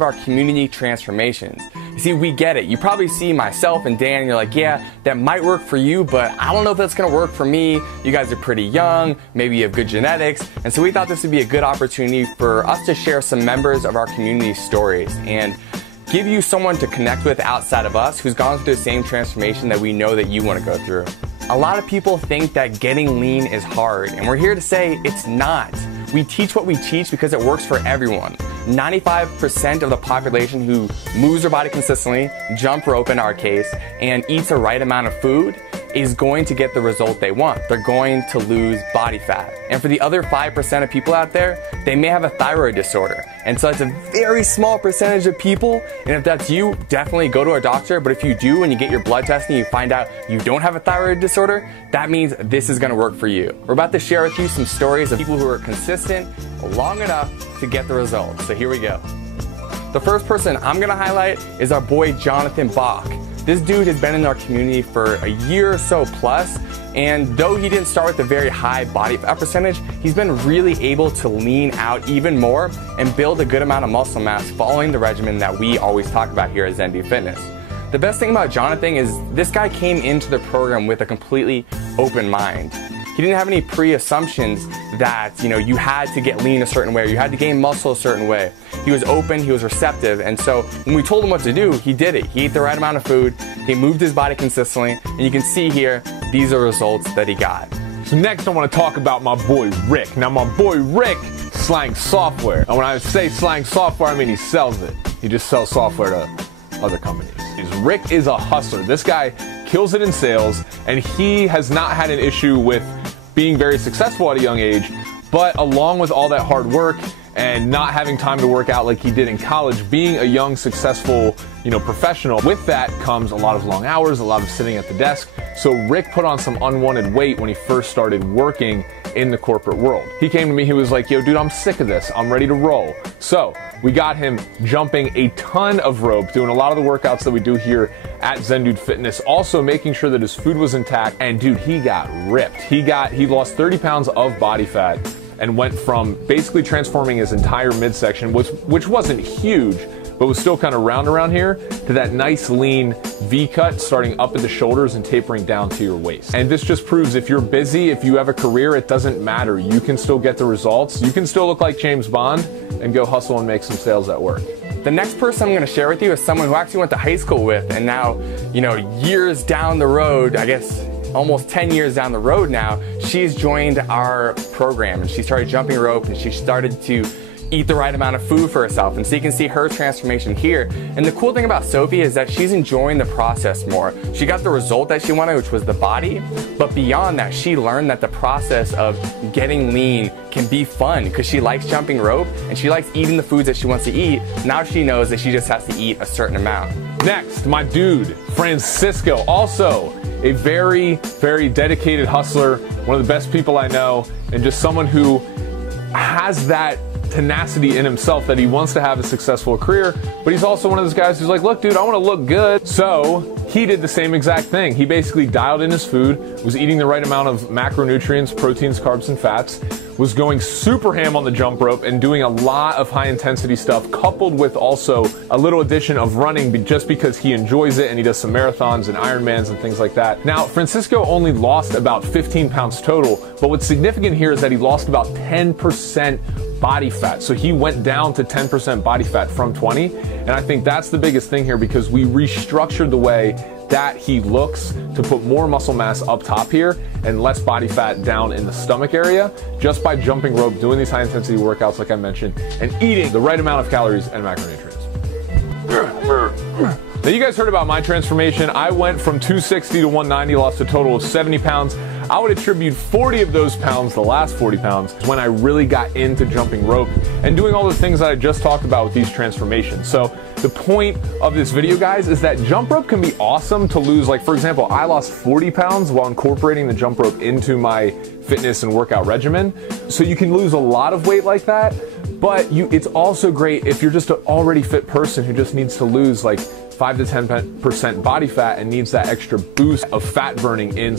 our community transformations. You see, we get it. You probably see myself and Dan and you're like, yeah, that might work for you, but I don't know if that's gonna work for me. You guys are pretty young, maybe you have good genetics. And so we thought this would be a good opportunity for us to share some members of our community stories and give you someone to connect with outside of us who's gone through the same transformation that we know that you want to go through. A lot of people think that getting lean is hard, and we're here to say it's not. We teach what we teach because it works for everyone. 95% of the population who moves their body consistently, jump rope in our case, and eats the right amount of food is going to get the result they want. They're going to lose body fat. And for the other 5% of people out there, they may have a thyroid disorder. And so it's a very small percentage of people. And if that's you, definitely go to a doctor. But if you do and you get your blood testing, you find out you don't have a thyroid disorder, that means this is gonna work for you. We're about to share with you some stories of people who are consistent long enough to get the results. So here we go. The first person I'm gonna highlight is our boy Jonathan Bach. This dude has been in our community for a year or so plus, and though he didn't start with a very high body fat percentage, he's been really able to lean out even more and build a good amount of muscle mass following the regimen that we always talk about here at Zen Fitness. The best thing about Jonathan is this guy came into the program with a completely open mind. He didn't have any pre-assumptions that, you had to get lean a certain way or you had to gain muscle a certain way. He was open, he was receptive, and so when we told him what to do, he did it. He ate the right amount of food, he moved his body consistently, and you can see here, these are results that he got. So next I want to talk about my boy Rick. Now my boy Rick slang software. And when I say slang software, I mean he sells it. He just sells software to other companies. Rick is a hustler. This guy kills it in sales, and he has not had an issue with being very successful at a young age, but along with all that hard work and not having time to work out like he did in college, being a young, successful, professional, with that comes a lot of long hours, a lot of sitting at the desk. So Rick put on some unwanted weight when he first started working in the corporate world. He came to me, he was like, yo dude, I'm sick of this, I'm ready to roll. So we got him jumping a ton of rope, doing a lot of the workouts that we do here at Zen Dude Fitness, also making sure that his food was intact, and dude, he got ripped. He lost 30 pounds of body fat and went from basically transforming his entire midsection, which wasn't huge, but was still kind of round around here, to that nice lean V cut starting up at the shoulders and tapering down to your waist. And this just proves if you're busy, if you have a career, it doesn't matter. You can still get the results. You can still look like James Bond and go hustle and make some sales at work. The next person I'm gonna share with you is someone who actually went to high school with, and now, years down the road, I guess almost 10 years down the road now, she's joined our program and she started jumping rope and she started to eat the right amount of food for herself. And so you can see her transformation here. And the cool thing about Sophie is that she's enjoying the process more. She got the result that she wanted, which was the body, but beyond that, she learned that the process of getting lean can be fun because she likes jumping rope and she likes eating the foods that she wants to eat. Now she knows that she just has to eat a certain amount. Next, my dude, Francisco, also a very, very dedicated hustler, one of the best people I know, and just someone who has that tenacity in himself that he wants to have a successful career, but he's also one of those guys who's like, look dude, I want to look good. So he did the same exact thing. He basically dialed in his food, was eating the right amount of macronutrients, proteins, carbs, and fats, was going super ham on the jump rope and doing a lot of high intensity stuff, coupled with also a little addition of running just because he enjoys it, and he does some marathons and Ironmans and things like that. Now, Francisco only lost about 15 pounds total, but what's significant here is that he lost about 10% body fat. So he went down to 10% body fat from 20. And I think that's the biggest thing here, because we restructured the way that he looks to put more muscle mass up top here and less body fat down in the stomach area, just by jumping rope, doing these high intensity workouts like I mentioned, and eating the right amount of calories and macronutrients. Now you guys heard about my transformation. I went from 260 to 190, lost a total of 70 pounds. I would attribute 40 of those pounds, the last 40 pounds, when I really got into jumping rope and doing all the things that I just talked about with these transformations. So the point of this video, guys, is that jump rope can be awesome to lose. Like, for example, I lost 40 pounds while incorporating the jump rope into my fitness and workout regimen. So you can lose a lot of weight like that, but it's also great if you're just an already fit person who just needs to lose like 5 to 10% body fat and needs that extra boost of fat burning in.